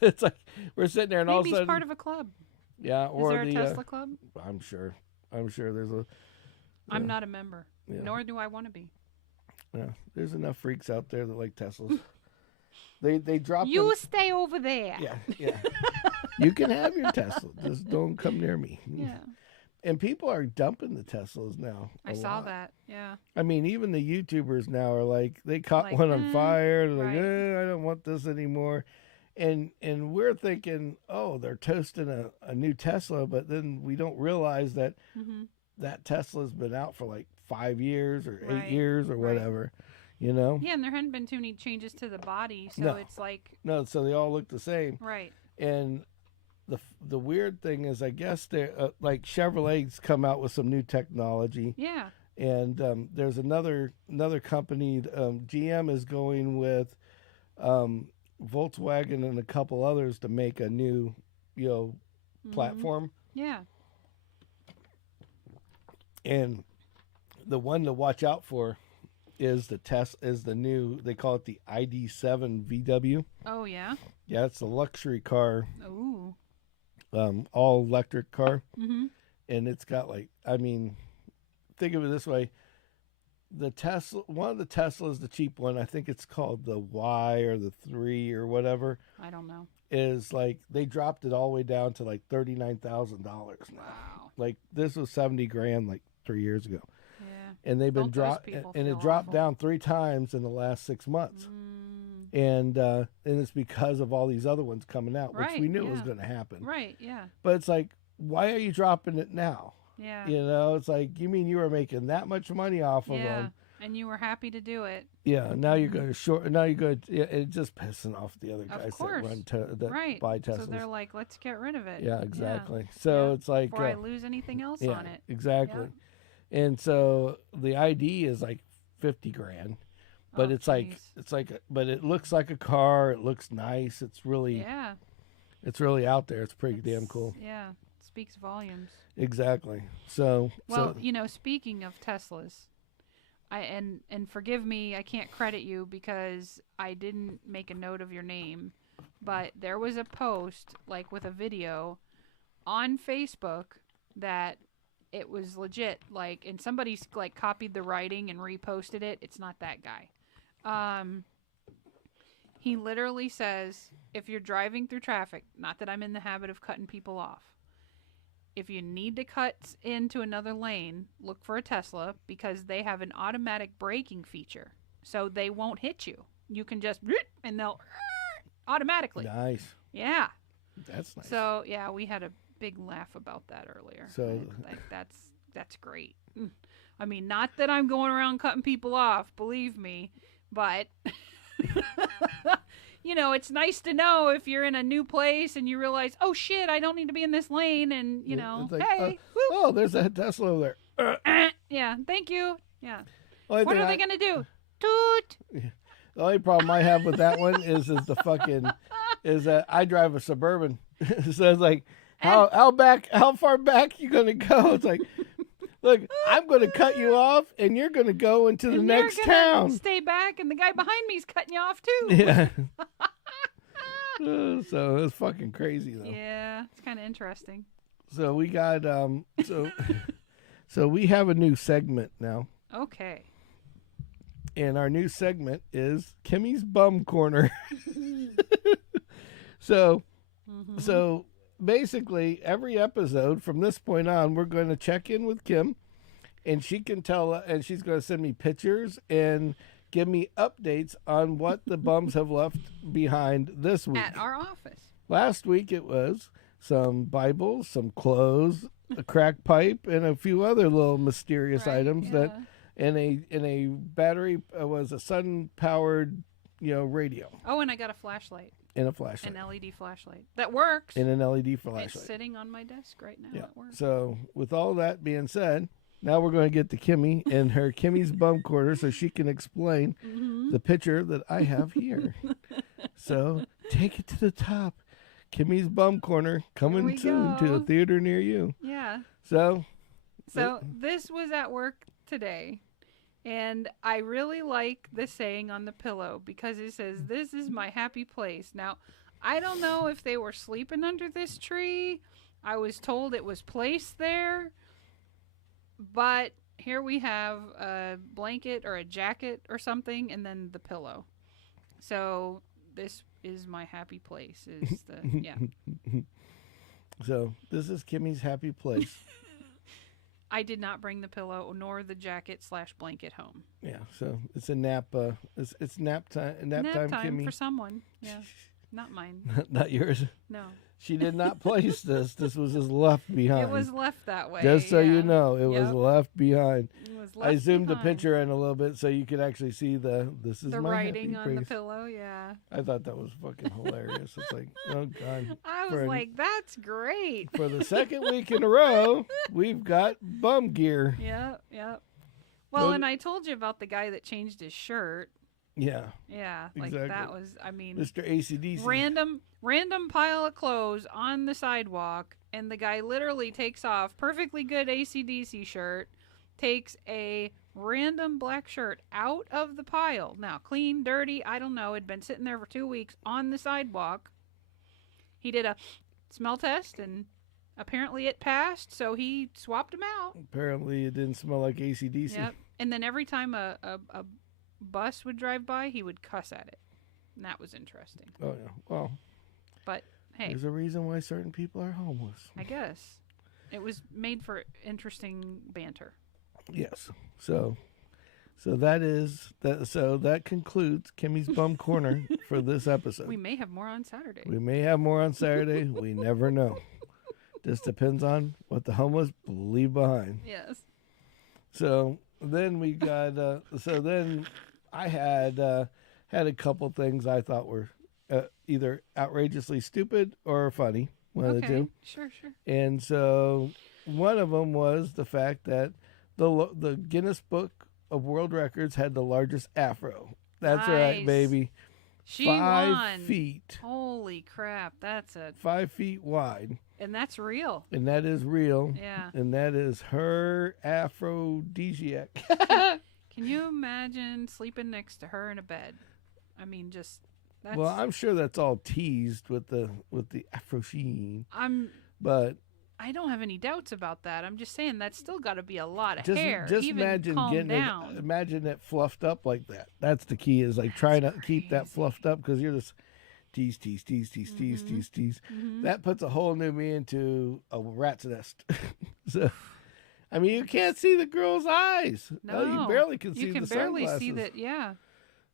It's like we're sitting there, and all of a sudden, he's part of a club. Yeah, or is there a Tesla club? I'm sure there's a. I'm not a member, nor do I want to be. Yeah, there's enough freaks out there that like Teslas. They drop. You stay over there. Yeah. You can have your Tesla, just don't come near me. Yeah. And people are dumping the Teslas now. I saw that. Yeah. I mean, even the YouTubers now are like, they caught one on fire. They're like, I don't want this anymore. And we're thinking, oh, they're toasting a new Tesla, but then we don't realize that that Tesla's been out for like 5 years or 8 Right, years or right. whatever, you know? Yeah, and there hadn't been too many changes to the body, so No. it's like No, so they all look the same. right. And the weird thing is, I guess they're like Chevrolet's come out with some new technology, Yeah. and there's another company. GM is going with Volkswagen and a couple others to make a new, platform. Yeah. And the one to watch out for is the new, they call it the ID7 VW. Oh yeah. Yeah, it's a luxury car, Ooh. all electric car. Mm-hmm. And it's got think of it this way. One of the Teslas, the cheap one, I think it's called the Y or the 3 or whatever, I don't know. is like they dropped it all the way down to like $39,000 now. Wow. Like this was $70,000 like 3 years ago. Yeah. And they've been Don't those dropped, people and feel it dropped awful? down 3 times in the last 6 months. And it's because of all these other ones coming out, which Right, we knew was yeah. going to happen. Right. Yeah. But it's like, why are you dropping it now? Yeah. It's like, you mean you were making that much money off of Yeah. them? And you were happy to do it. Yeah. Now you're going to short. Now you're going. Yeah, it's just pissing off the other Of guys that course. that Right. buy Teslas. So they're like, let's get rid of it. Yeah, exactly. So Yeah. it's like Before I lose anything else yeah, on it. exactly. And so the ID is like $50,000, but Oh, it's like jeez. but it looks like a car. It looks nice. It's really Yeah. it's really out there. It's pretty damn It's- cool. Yeah. Speaks volumes. Exactly. So Well, speaking of Teslas, and forgive me, I can't credit you because I didn't make a note of your name, but there was a post like with a video on Facebook that it was legit, like, and somebody's like copied the writing and reposted it. It's not that guy. He literally says, if you're driving through traffic, not that I'm in the habit of cutting people off, if you need to cut into another lane, look for a Tesla because they have an automatic braking feature. So they won't hit you. You can just, and they'll automatically. nice. Yeah. That's nice. So, yeah, we had a big laugh about that earlier. So- like that's great. I mean, not that I'm going around cutting people off, believe me, but it's nice to know if you're in a new place and you realize, oh shit, I don't need to be in this lane, and It's like, hey, oh, there's a Tesla over there. yeah, thank you, yeah. Only What thing are they gonna do? Toot. The only problem I have with that one is that I drive a Suburban. So it's like, how far back you gonna go? It's like, look, I'm gonna cut you off, and you're gonna go into the And next you're gonna town. Stay back, and the guy behind me's cutting you off too. Yeah. So it's fucking crazy though. Yeah, it's kind of interesting. So we got so we have a new segment now, Okay. and our new segment is Kimmy's Bum Corner. So basically, every episode from this point on, we're going to check in with Kim, and she can tell, and she's going to send me pictures and give me updates on what the bums have left behind this week. At our office. Last week it was some Bibles, some clothes, a crack pipe, and a few other little mysterious Right, items yeah. that, and a battery was a sun powered, radio Oh, and I got a flashlight, and a flashlight. an LED flashlight that works. And an LED It's flashlight. sitting on my desk right now. Yeah. It works. So, with all that being said, now we're going to get to Kimmy and her Kimmy's Bum Corner so she can explain Mm-hmm. the picture that I have here. So, take it to the top. Kimmy's Bum Corner coming we soon to a go. theater near you. Yeah. So, So this was at work today, and I really like the saying on the pillow because it says, "This is my happy place." Now, I don't know if they were sleeping under this tree. I was told it was placed there, but here we have a blanket or a jacket or something, and then the pillow. So this is my happy place. Is the yeah. so this is Kimmy's happy place. I did not bring the pillow nor the jacket/blanket home. Yeah, so it's a nap. It's nap time. Nap time, Kimmy. for someone. Yeah. Not mine. Not yours. No. She did not place this. This was just left behind. It was left that way. Just so you yeah. know, it was Yep. left behind. It was I left zoomed the behind. picture in a little bit so you could actually see this is The my writing happy on the place. pillow, yeah. I thought that was fucking hilarious. It's like, oh God. I For was an- like, that's great. For the second week in a row, we've got bum gear. Yep, yep. Well, Well, and I told you about the guy that changed his shirt. Yeah, Yeah, like Exactly. that was, I mean, Mr. ACDC. random pile of clothes on the sidewalk, and the guy literally takes off perfectly good AC/DC shirt, takes a random black shirt out of the pile. Now, clean, dirty, I don't know. It'd been sitting there for 2 weeks on the sidewalk. He did a smell test, and apparently it passed, so he swapped him out. Apparently, it didn't smell like ACDC. Yep. And then every time a bus would drive by, he would cuss at it. And that was interesting. Oh, yeah. Well, But hey, there's a reason why certain people are homeless. I guess it was made for interesting banter. Yes. So that is that. So that concludes Kimmy's Bum Corner for this episode. We may have more on Saturday. We may have more on Saturday. We never know. Just depends on what the homeless leave behind. Yes. So then we got. So then I had a couple things I thought were either outrageously stupid or funny. One of the two. Sure. And so one of them was the fact that the Guinness Book of World Records had the largest afro. That's right, Nice. baby. She 5 won. feet. Holy crap! That's 5 feet wide. and that's real. And that is real. Yeah. And that is her aphrodisiac. Can you imagine sleeping next to her in a bed? I mean, just that's. Well, I'm sure that's all teased with the afro sheen. But I don't have any doubts about that. I'm just saying that's still got to be a lot of just hair. just Even imagine calm getting down. it, imagine it fluffed up like that. That's the key, is like trying to keep that crazy. fluffed up, because you're just tease. Mhm. That puts a whole new me into a rat's nest. So, I mean, you can't see the girl's eyes. No, you barely can see You can the barely sunglasses. see that. Yeah.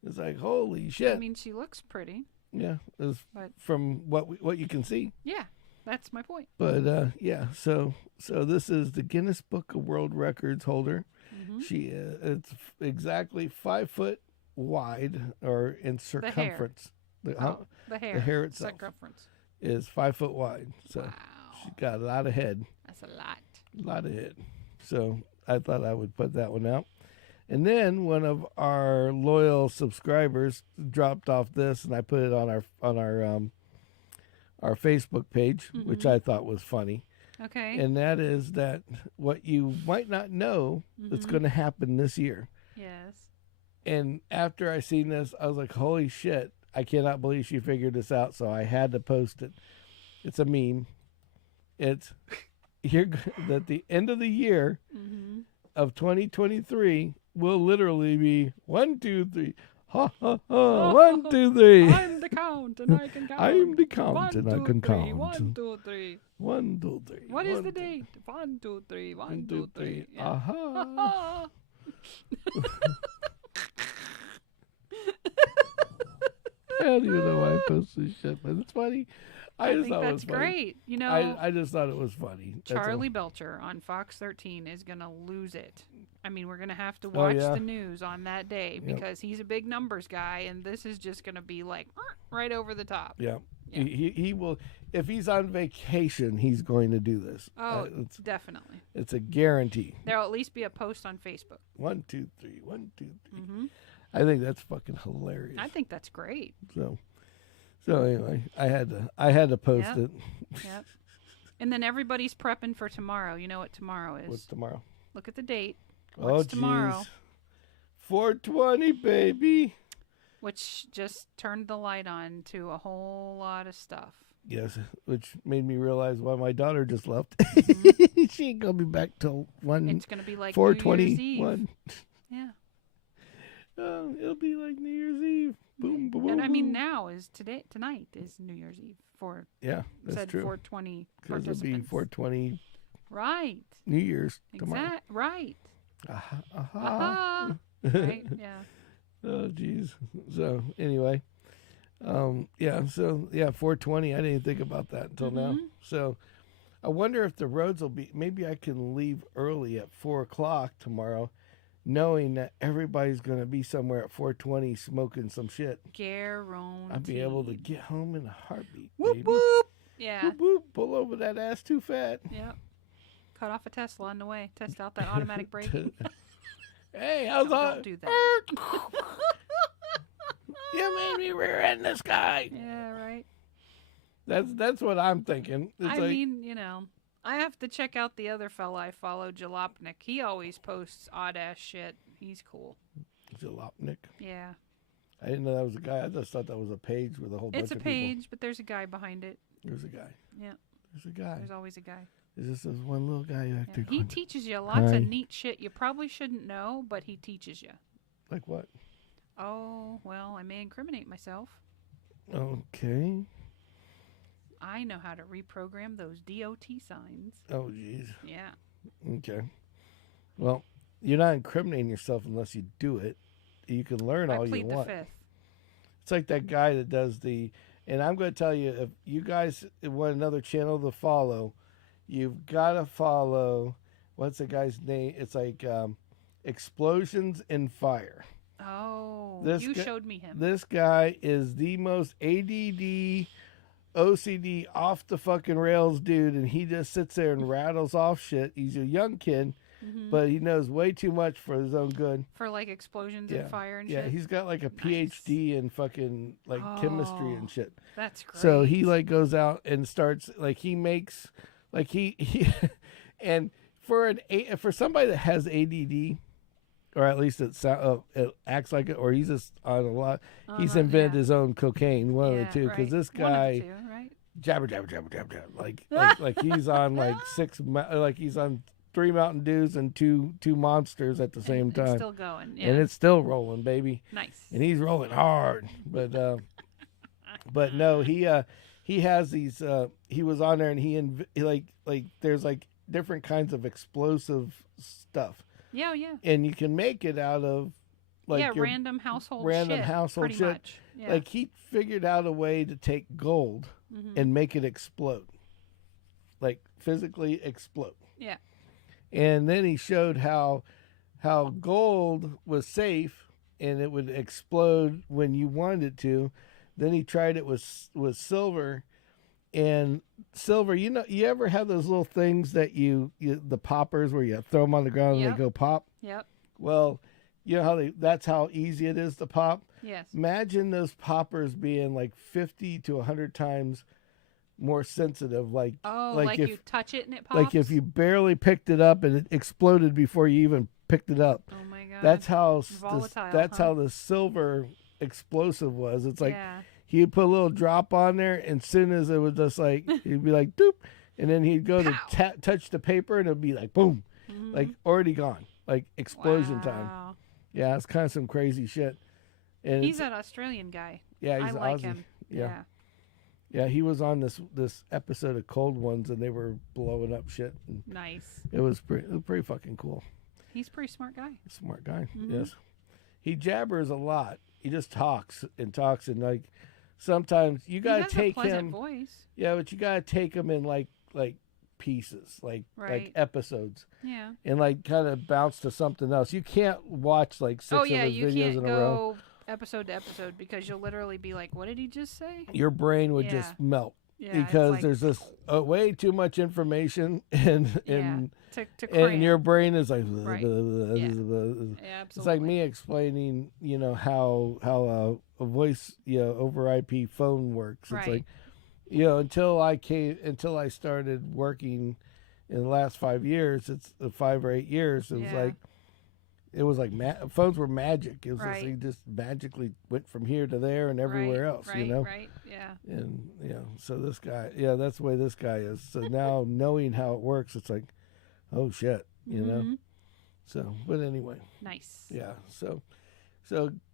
It's like, holy shit. I mean, she looks pretty. Yeah, it's But- from what you can see. Yeah, that's my point. But yeah, so this is the Guinness Book of World Records holder. Mhm. She it's exactly 5 foot wide, or in circumference. The hair itself circumference. is 5 foot wide. So Wow, she's got a lot of head, that's a lot. a lot of head. So I thought I would put that one out. And then one of our loyal subscribers dropped off this, and I put it on our Facebook page, which I thought was funny. Okay. And that is that what you might not know that's going to happen this year. Yes. And after I seen this, I was like, holy shit, I cannot believe she figured this out. So I had to post it. It's a meme. It's here that the end of the year Mm-hmm. of 2023 will literally be 1, 2, 3. Ha ha ha. 1, 2, 3. I'm the count, and I can count. I'm the count, 1, and I 2, can 3, count. 1, 2, 3. 1, 2, 3. What is 1, the 2, date? 1, 2, 3. 1, 1, 2, 2, 3. 3. Yeah. Aha. I don't even know why I post this shit, but it's funny. I just think thought it that's was funny. great. You know, I just thought it was funny. That's all. Charlie Belcher on Fox 13 is going to lose it. I mean, we're going to have to watch yeah. the news on that day Yep. because he's a big numbers guy, and this is just going to be like right over the top. Yeah. Yeah. He will, if he's on vacation, he's going to do this. Oh, it's definitely. a guarantee. There'll at least be a post on Facebook. 1, 2, 3. 1, 2, 3. Hmm. I think that's fucking hilarious. I think that's great. So anyway, I had to post Yep. it. Yep. And then everybody's prepping for tomorrow. You know what tomorrow is? What's tomorrow? Look at the date. Oh, What's tomorrow? jeez. 420, baby. Which just turned the light on to a whole lot of stuff. Yes, which made me realize why my daughter just left. She ain't gonna be back till It's going to be like New Year's Eve. 4:21. Yeah. It'll be like New Year's Eve. Boom, boom, boom. And I mean, now is tonight is New Year's Eve for yeah, that's said true. 420 Because it'll be participants. 420 Right. New Year's tomorrow. Right. Aha, Aha. Right. Yeah. Oh, jeez. So anyway, Yeah. So yeah, 420. I didn't even think about that until now. So I wonder if the roads will be. Maybe I can leave early at 4 o'clock tomorrow, knowing that everybody's going to be somewhere at 4:20 smoking some shit. Guaranteed. I'll be able to get home in a heartbeat. Whoop baby. whoop. Yeah. Whoop whoop. Pull over that ass too fat. Yep. Cut off a Tesla on the way. Test out that automatic brake. Hey, how's that? Don't do that. You made me rear end this guy. Yeah, right. That's what I'm thinking. It's I mean, I have to check out the other fella I follow, Jalopnik. He always posts odd ass shit. He's cool. Jalopnik. Yeah. I didn't know that was a guy. I just thought that was a page with a whole bunch of people. It's a page, but there's a guy behind it. There's a guy. Yeah. There's a guy. There's always a guy. There's just this one little guy back there. He teaches you lots of neat shit you probably shouldn't know, but he teaches you. Like what? Oh, well, I may incriminate myself. Okay. I know how to reprogram those DOT signs. Oh, jeez. Yeah. Okay. Well, you're not incriminating yourself unless you do it. You can learn all you want. I plead the fifth. It's like that guy that does and I'm going to tell you, if you guys want another channel to follow, you've got to follow, what's the guy's name? It's like Explosions in Fire. Oh, you showed me him. This guy is the most ADD, OCD, off the fucking rails dude, and he just sits there and rattles off shit. He's a young kid, but he knows way too much for his own good. For like explosions and fire and shit? Yeah, he's got like a PhD in fucking like chemistry and shit. That's great. So he like goes out and starts, like he makes, like he and for somebody that has ADD, or at least it acts like it, or he's just on a lot. He's invented his own cocaine, one of the two, because this guy jabber, like he's on like he's on 3 Mountain Dews and two Monsters at the same time. It's still going, and it's still rolling, baby. Nice. And he's rolling hard, but no, he has these. He was on there, and he like there's like different kinds of explosive stuff. Yeah, yeah. And you can make it out of like random household shit. Much. Yeah. Like he figured out a way to take gold and make it explode. Like physically explode. Yeah. And then he showed how gold was safe and it would explode when you wanted it to. Then he tried it with silver. And silver, you ever have those little things that the poppers where you throw them on the ground and they go pop? Yep. Well, you know how that's how easy it is to pop? Yes. Imagine those poppers being like 50 to 100 times more sensitive. Like, like if you touch it and it pops? Like if you barely picked it up and it exploded before you even picked it up. Oh my God. That's how volatile, how the silver explosive was. It's like he'd put a little drop on there, and as soon as it was just like, he'd be like, doop, and then he'd go to touch the paper, and it'd be like, boom, like already gone, like explosion time. Yeah, it's kind of some crazy shit. And he's an Australian guy. Yeah, he's I like Aussie. him. Yeah, he was on this episode of Cold Ones, and they were blowing up shit. And nice. It was pretty fucking cool. He's a pretty smart guy. Smart guy, yes. He jabbers a lot. He just talks and like sometimes you gotta take a pleasant him. Voice. Yeah, but you gotta take him in like pieces, like episodes. Yeah. And like kind of bounce to something else. You can't watch like 6 of his videos in a row. Episode to episode because you'll literally be like, what did he just say? Your brain would just melt because there's just way too much information and your brain is like absolutely. It's like me explaining how a voice over IP phone works. It's like until I started working in the last 5 years, it's 5 or 8 years, it was like phones were magic. It was just, he just magically went from here to there and everywhere else, Right, yeah. And, so this guy, that's the way this guy is. So now knowing how it works, it's like, oh, shit, you know? So, but anyway. Nice. Yeah, so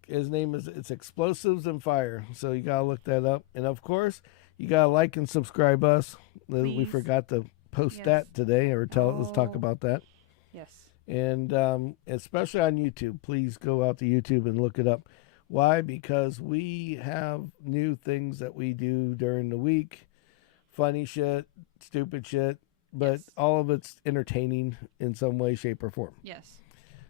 his name it's Explosives and Fire. So you got to look that up. And, of course, you got to like and subscribe us. Please. We forgot to post that today or let's talk about that. Yes. And especially on YouTube, please go out to YouTube and look it up. Why? Because we have new things that we do during the week. Funny shit, stupid shit, but Yes. all of it's entertaining in some way, shape, or form. Yes.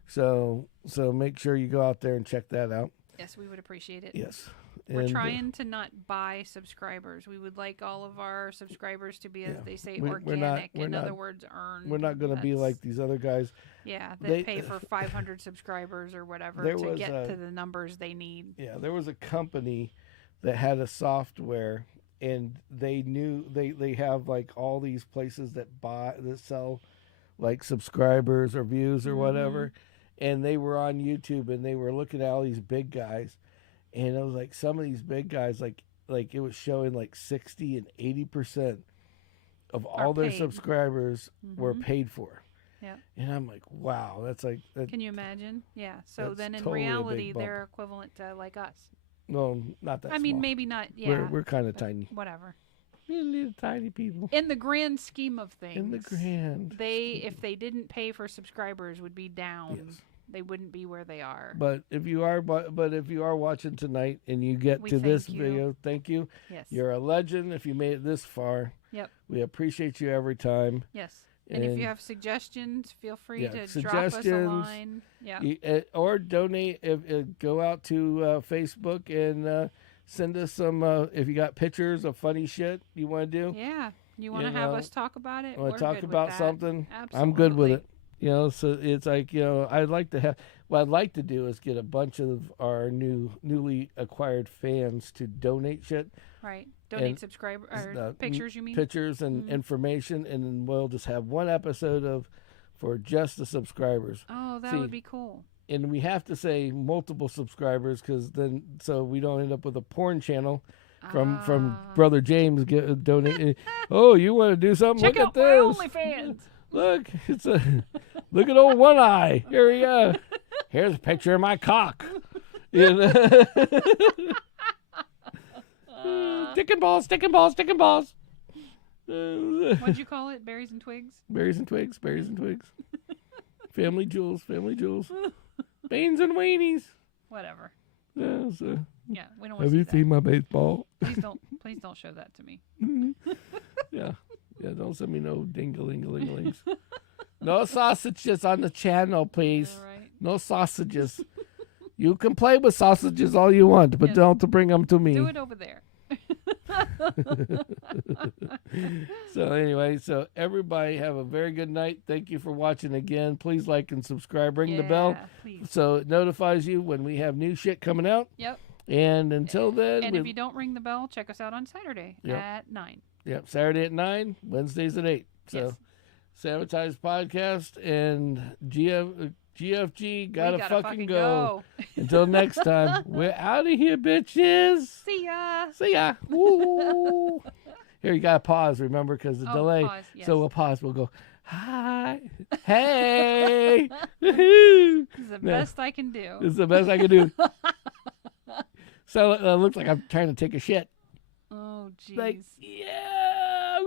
So make sure you go out there and check that out. Yes, we would appreciate it. Yes. We're And, trying to not buy subscribers. We would like all of our subscribers to be, as Yeah. they say, We're organic. not- In other words, earned. we're not going to be That's- like these other guys. Yeah, they- pay for 500 subscribers or whatever There to was get a- to the numbers they need. Yeah, there was a company that had a software, and they knew they have like all these places that sell like subscribers or views or whatever, and they were on YouTube and they were looking at all these big guys, and it was like some of these big guys like it was showing like 60 and 80% of all their paid. subscribers were Mhm. paid for. Yep. And I'm like, wow, that's like that, Can you imagine? Yeah. So That's then in totally a big reality, bump. they're equivalent to like us. no, not that. I mean, small. maybe not. Yeah. we're kind of but tiny. Whatever. We're little tiny people. In the grand scheme of things, In the grand. if they didn't pay for subscribers, would be down. Yes. They wouldn't be where they are. But if you are watching tonight and you get We to this thank you. video, thank you. Yes. You're a legend if you made it this far. Yep. We appreciate you every time. Yes. And if you have suggestions, feel free Yeah, to drop us a suggestions. line. Yeah. Or donate. Go out to Facebook and send us some. If you got pictures of funny shit you want to do, Yeah. You want You to have know, us talk about it? want We're to talk good with about that. something, Absolutely. I'm good with it. So it's like, I'd like to have. What I'd like to do is get a bunch of our newly acquired fans to donate shit. Right. Donate And, subscriber or uh, pictures, you mean? Pictures and Mhm. information, and then we'll just have one episode for just the subscribers. Oh, that See, would be cool. And we have to say multiple subscribers so we don't end up with a porn channel from Ah. Brother James donating. Oh, you want to do something? Check Look out at my this. OnlyFans. Look, look at old One Eye. Here we go. Here's a picture of my cock. You know? Dick and balls, dick and balls, dick and balls. What'd you call it? Berries and twigs? Berries and twigs, berries and twigs. Family jewels, family jewels. Beans and weenies. Whatever. Yeah, so, Yeah, we don't want have to you see seen my baseball? that. Please don't show that to me. Yeah. Yeah, don't send me no dingalingalings. No sausages on the channel, please. All right. No sausages. You can play with sausages all you want, but Yes. don't bring them to me. Do it over there. So anyway, everybody have a very good night. Thank you for watching again. Please like and subscribe. Ring the bell Yeah, please. so it notifies you when we have new shit coming out. Yep. And until then, And if you don't ring the bell, check us out on Saturday Yep. at 9. Saturday at 9, Wednesdays at 8. So Yes. Sammitized Podcast and GFG gotta fucking go. Until next time, we're out of here, bitches. See ya. See ya. Woo. Here, you gotta pause, remember, because the delay. Pause, yes. So we'll pause. We'll go, hi, hey. This This is the best I can do. is the best I can do. So it looks like I'm trying to take a shit. Oh, jeez. Like, yeah.